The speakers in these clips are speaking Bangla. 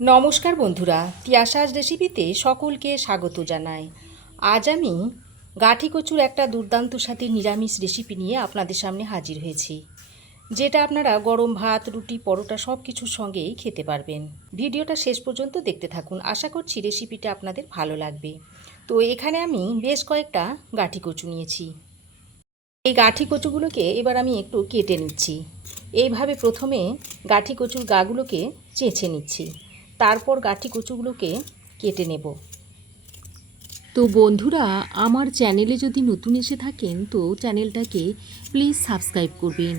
নমস্কার বন্ধুরা, তিয়াশাস রেসিপিতে সকলকে স্বাগত জানাই। আজ আমি গাঠি কচুর একটা দুর্দান্ত সাথে নিরামিষ রেসিপি নিয়ে আপনাদের সামনে হাজির হয়েছি, যেটা আপনারা গরম ভাত, রুটি, পরোটা সব কিছুর সঙ্গেই খেতে পারবেন। ভিডিওটা শেষ পর্যন্ত দেখতে থাকুন, আশা করছি রেসিপিটা আপনাদের ভালো লাগবে। তো এখানে আমি বেশ কয়েকটা গাঠি কচু নিয়েছি। এই গাঠি কচুগুলোকে এবার আমি একটু কেটে নিচ্ছি। এইভাবে প্রথমে গাঠি কচুর গাগুলোকে চেঁচে নিচ্ছি, তারপর গাঠি কচুগুলোকে কেটে নেব। তো বন্ধুরা, আমার চ্যানেলে যদি নতুন এসে থাকেন তো চ্যানেলটাকে প্লিজ সাবস্ক্রাইব করবেন।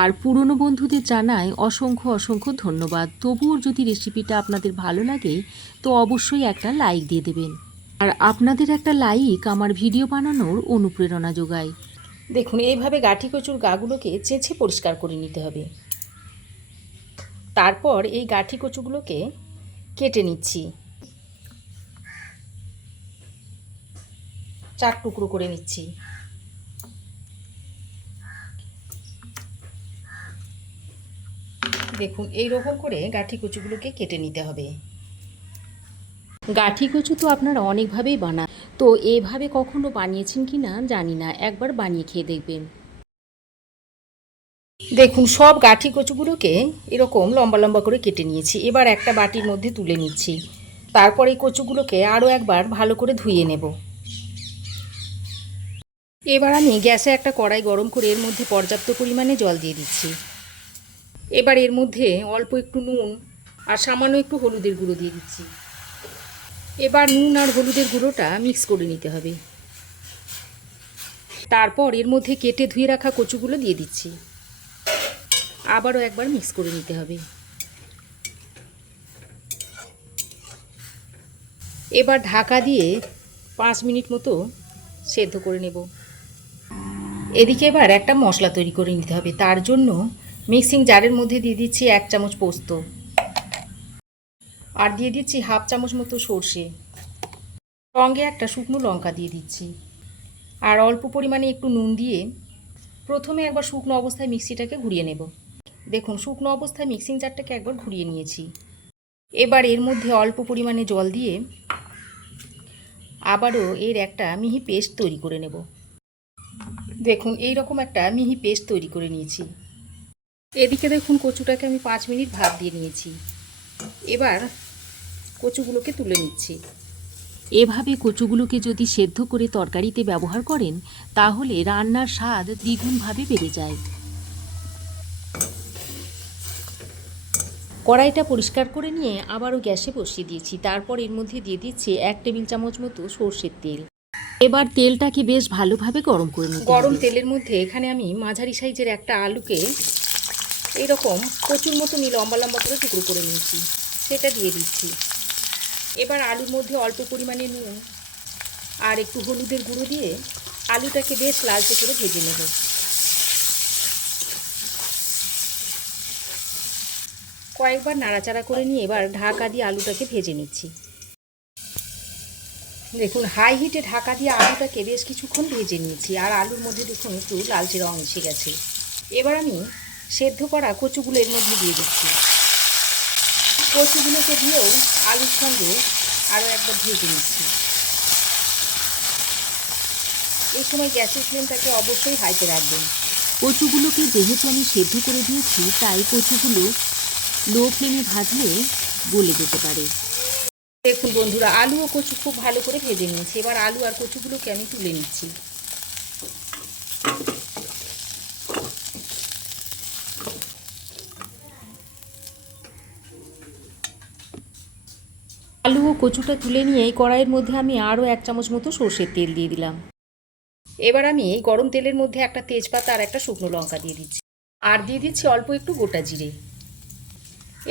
আর পুরনো বন্ধুদের জানাই অসংখ্য অসংখ্য ধন্যবাদ। তবুও যদি রেসিপিটা আপনাদের ভালো লাগে তো অবশ্যই একটা লাইক দিয়ে দেবেন। আর আপনাদের একটা লাইক আমার ভিডিও বানানোর অনুপ্রেরণা যোগায়। দেখুন, এইভাবে গাঠি কচুর গাগুলোকে চেঁচে পরিষ্কার করে নিতে হবে। তারপর এই গাঠি কচুগুলোকে কেটে নিচ্ছি, 4 টুকরো করে নিচ্ছি। দেখুন, এই রকম করে গাঠি কচুগুলোকে কেটে নিতে হবে। গাঠি কচু তো আপনারা অনেকভাবেই বানান, তো এভাবে কখনো বানিয়েছেন কি না জানি না, একবার বানিয়ে খেয়ে দেখবেন। দেখুন, সব গাঠি কচুগুলোকে এরকম লম্বা লম্বা করে কেটে নিয়েছি। এবার একটা বাটির মধ্যে তুলে নিচ্ছি। তারপর এই কচুগুলোকে আরও একবার ভালো করে ধুয়ে নেব। এবার আমি গ্যাসে একটা কড়াই গরম করে এর মধ্যে পর্যাপ্ত পরিমাণে জল দিয়ে দিচ্ছি। এবার এর মধ্যে অল্প একটু নুন আর সামান্য একটু হলুদের গুঁড়ো দিয়ে দিচ্ছি। এবার নুন আর হলুদের গুঁড়োটা মিক্স করে নিতে হবে। তারপর এর মধ্যে কেটে ধুয়ে রাখা কচুগুলো দিয়ে দিচ্ছি। আবারও একবার মিক্স করে নিতে হবে। এবার ঢাকা দিয়ে 5 মিনিট মতো সেদ্ধ করে নেব। এদিকে এবার একটা মশলা তৈরি করে নিতে হবে। তার জন্য মিক্সিং জারের মধ্যে দিয়ে দিচ্ছি 1 চামচ পোস্ত, আর দিয়ে দিচ্ছি 1/2 চামচ মতো সর্ষে, সঙ্গে একটা শুকনো লঙ্কা দিয়ে দিচ্ছি, আর অল্প পরিমাণে একটু নুন দিয়ে প্রথমে একবার শুকনো অবস্থায় মিক্সিটাকে ঘুরিয়ে নেব। দেখুন, শুকনো অবস্থায় মিক্সিং জারটাকে একবার ঘুরিয়ে নিয়েছি। এবার এর মধ্যে অল্প পরিমাণে জল দিয়ে আবারও এর একটা মিহি পেস্ট তৈরি করে নেব। দেখুন, এই রকম একটা মিহি পেস্ট তৈরি করে নিয়েছি। এদিকে দেখুন, কচুটাকে আমি 5 মিনিট ভাপ দিয়ে নিয়েছি। এবার কচুগুলোকে তুলে নিচ্ছি। এভাবে কচুগুলোকে যদি সেদ্ধ করে তরকারিতে ব্যবহার করেন তাহলে রান্নার স্বাদ দ্বিগুণভাবে বেড়ে যায়। কড়াইটা পরিষ্কার করে নিয়ে আবারও গ্যাসে বসিয়ে দিয়েছি। তারপর এর মধ্যে দিয়ে দিচ্ছি 1 টেবিল চামচ মতো সর্ষের তেল। এবার তেলটাকে বেশ ভালোভাবে গরম করে নিতে হবে। গরম তেলের মধ্যে এখানে আমি মাঝারি সাইজের একটা আলুকে এইরকম কচুর মতো লম্বা লম্বা করে টুকরো করে নিয়েছি, সেটা দিয়ে দিচ্ছি। এবার আলুর মধ্যে অল্প পরিমাণে নুন আর একটু হলুদের গুঁড়ো দিয়ে আলুটাকে বেশ লালচে করে ভেজে নেব। কয়েকবার নাড়াচাড়া করে নিয়ে এবার ঢাকা দিয়ে আলুটাকে ভেজে নিচ্ছি। দেখুন, হাই হিটে ঢাকা দিয়ে আলুটাকে বেশ কিছুক্ষণ ভেজে নিয়েছি, আর আলুর মধ্যে দেখুন একটু লালচে রঙ এসে গেছে। এবার আমি সেদ্ধ করা কচুগুলো এর মধ্যে দিয়ে দিচ্ছি। কচুগুলোকে দিয়েও আলুর সঙ্গে আরও একবার ভেজে নিচ্ছি। এই সময় গ্যাসের ফ্লেমটাকে অবশ্যই হাইতে রাখবেন। কচুগুলোকে যেহেতু আমি সেদ্ধ করে দিয়েছি তাই কচুগুলো লো ফ্লেমে ভাজলে গলে যেতে পারে। দেখুন বন্ধুরা, আলু ও কচু খুব ভালো করে ভেজে নিয়েছি। এবার আলু আর কচুগুলোকে আমি তুলে নিচ্ছি। আলু ও কচুটা তুলে নিয়ে এই কড়াইয়ের মধ্যে আমি আরও 1 চামচ মতো সর্ষের তেল দিয়ে দিলাম। এবার আমি এই গরম তেলের মধ্যে একটা তেজপাতা আর একটা শুকনো লঙ্কা দিয়ে দিচ্ছি, আর দিয়ে দিচ্ছি অল্প একটু গোটা জিরে।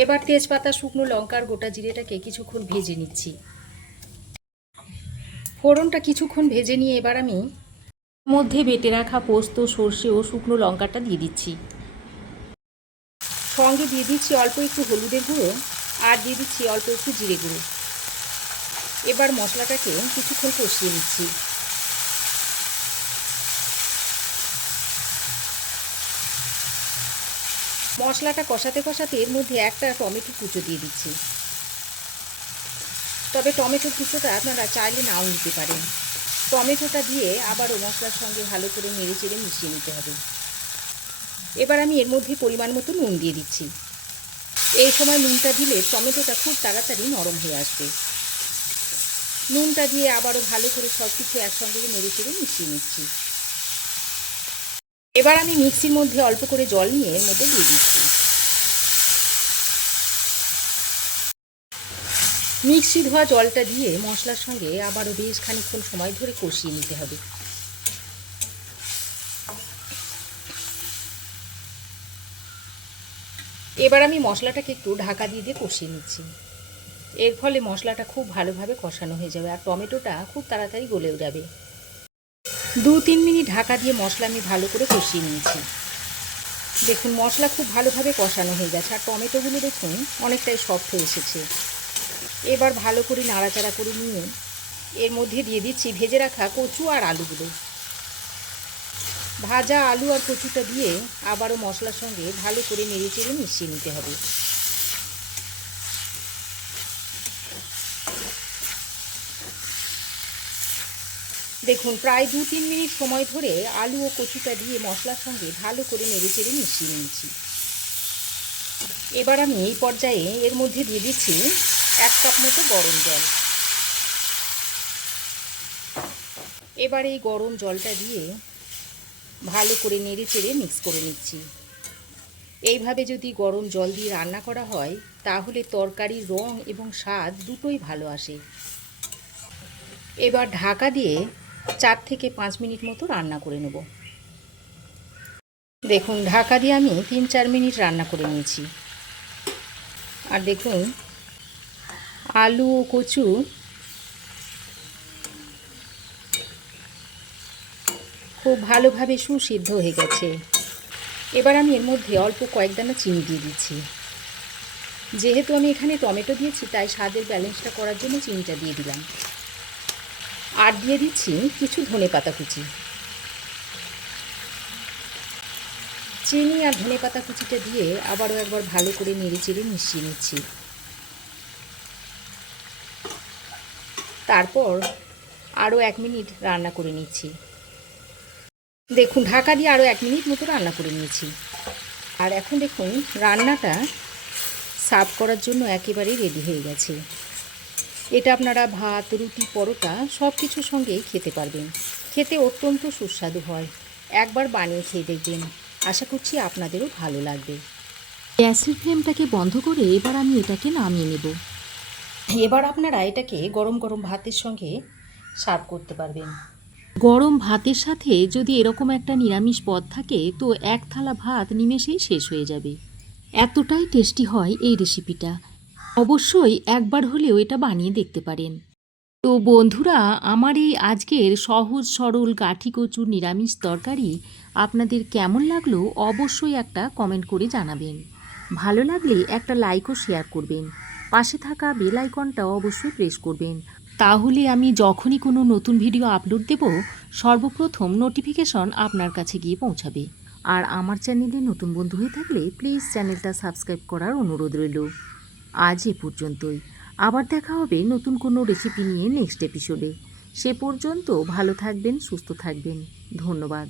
এবার তেজপাতা, শুকনো লঙ্কা আর গোটা জিরেটাকে কিছুক্ষণ ভেজে নিচ্ছি। ফোড়নটা কিছুক্ষণ ভেজে নিয়ে এবার আমি মধ্যে বেটে রাখা পোস্ত, সর্ষে ও শুকনো লঙ্কাটা দিয়ে দিচ্ছি। সঙ্গে দিয়ে দিচ্ছি অল্প একটু হলুদের গুঁড়ো, আর দিয়ে দিচ্ছি অল্প একটু জিরে গুঁড়ো। এবার মশলাটাকে কিছুক্ষণ কষিয়ে নিচ্ছি। মশলাটা কষাতে কষাতে এর মধ্যে একটা টমেটো কুচো দিয়ে দিচ্ছি। তবে টমেটোর কুচোটা আপনারা চাইলে নাও নিতে পারেন। টমেটোটা দিয়ে আবারও মশলার সঙ্গে ভালো করে নেড়ে চেড়ে মিশিয়ে নিতে হবে। এবার আমি এর মধ্যে পরিমাণ মতো নুন দিয়ে দিচ্ছি। এই সময় নুনটা দিলে টমেটোটা খুব তাড়াতাড়ি নরম হয়ে আসবে। নুনটা দিয়ে আবারও ভালো করে সব কিছু একসঙ্গে নেড়ে চেড়ে মিশিয়ে নিচ্ছি। এবার আমি মিক্সির মধ্যে অল্প করে জল নিয়ে এর মধ্যে দিয়ে দিচ্ছি। মিক্সি ধোয়া জলটা দিয়ে মশলার সঙ্গে আবারও বেশ খানিকক্ষণ সময় ধরে কষিয়ে নিতে হবে। এবার আমি মশলাটাকে একটু ঢাকা দিয়ে দিয়ে কষিয়ে নিচ্ছি। এর ফলে মশলাটা খুব ভালোভাবে কষানো হয়ে যাবে আর টমেটোটা খুব তাড়াতাড়ি গলেও যাবে। 2-3 মিনিট ঢাকা দিয়ে মশলা আমি ভালো করে কষিয়ে নিয়েছি। দেখুন মশলা খুব ভালোভাবে কষানো হয়ে গেছে আর টমেটোগুলো দেখুন অনেকটাই সফট হয়ে এসেছে। এবার ভালো করে নাড়াচাড়া করে নিয়ে এর মধ্যে দিয়ে দিচ্ছি ভেজে রাখা কচু আর আলুগুলো। ভাজা আলু আর কচুটা দিয়ে আবারও মশলার সঙ্গে ভালো করে নেড়ে চেড়ে মিশিয়ে নিতে হবে। দেখুন প্রায় 2-3 মিনিট সময় ধরে আলু ও কচুটা দিয়ে মশলার সঙ্গে ভালো করে নেড়ে চেড়ে মিশিয়ে নিয়েছি। এবার আমি এই পর্যায়ে এর মধ্যে দিয়ে দিচ্ছি 1 কাপ মতো গরম জল। এবার এই গরম জলটা দিয়ে ভালো করে নেড়ে চেড়ে মিক্স করে নিচ্ছি। এইভাবে যদি গরম জল দিয়ে রান্না করা হয় তাহলে তরকারির রং এবং স্বাদ দুটোই ভালো আসে। এবার ঢাকা দিয়ে 4 থেকে 5 মিনিট মতো রান্না করে নেব। দেখুন ঢাকা দিয়ে আমি 3-4 মিনিট রান্না করে নিয়েছি। আর দেখুন আলু ও কচু খুব ভালোভাবে সুসিদ্ধ হয়ে গেছে। এবার আমি এর মধ্যে অল্প কয়েক দানা চিনি দিয়ে দিচ্ছি। যেহেতু আমি এখানে টমেটো দিয়েছি তাই স্বাদের ব্যালেন্সটা করার জন্য চিনিটা দিয়ে দিলাম। আর দিয়ে দিচ্ছি কিছু ধনেপাতা কুচি। চিনি আর ধনেপাতা কুচিটা দিয়ে আবারও একবার ভালো করে নেড়ে চেড়ে মিশিয়ে নিচ্ছি। তারপর আরও 1 মিনিট রান্না করে নিচ্ছি। দেখুন ঢাকা দিয়ে আরও 1 মিনিট মতো রান্না করে নিয়েছি। আর এখন দেখুন রান্নাটা সার্ভ করার জন্য একেবারেই রেডি হয়ে গেছে। এটা আপনারা ভাত, রুটি, পরোটা সব কিছুর সঙ্গেই খেতে পারবেন। খেতে অত্যন্ত সুস্বাদু হয়। একবার বানিয়ে খেয়ে দেখবেন। আশা করছি আপনাদেরও ভালো লাগবে। গ্যাসের ফ্লেমটাকে বন্ধ করে এবার আমি এটাকে নামিয়ে নেব। এবার আপনারা এটাকে গরম গরম ভাতের সঙ্গে সার্ভ করতে পারবেন। গরম ভাতের সাথে যদি এরকম একটা নিরামিষ পদ থাকে তো 1 থালা ভাত নিমেষেই শেষ হয়ে যাবে। এতটাই টেস্টি হয় এই রেসিপিটা। অবশ্যই একবার হলেও এটা বানিয়ে দেখতে পারেন। তো বন্ধুরা, আমার এই আজকের সহজ সরল গাঠি কচুর নিরামিষ তরকারি আপনাদের কেমন লাগলো অবশ্যই একটা কমেন্ট করে জানাবেন। ভালো লাগলে একটা লাইক ও শেয়ার করবেন। পাশে থাকা বেল আইকনটা অবশ্যই প্রেস করবেন। তাহলে আমি যখনই কোনো নতুন ভিডিও আপলোড দেব সর্বপ্রথম নোটিফিকেশন আপনার কাছে গিয়ে পৌঁছাবে। আর আমার চ্যানেলে নতুন বন্ধু হয়ে থাকলে প্লিজ চ্যানেলটা সাবস্ক্রাইব করার অনুরোধ রইল। আজ এ পর্যন্তই। আবার দেখা হবে নতুন কোনো রেসিপি নিয়ে নেক্সট এপিসোডে। সে পর্যন্ত ভালো থাকবেন, সুস্থ থাকবেন। ধন্যবাদ।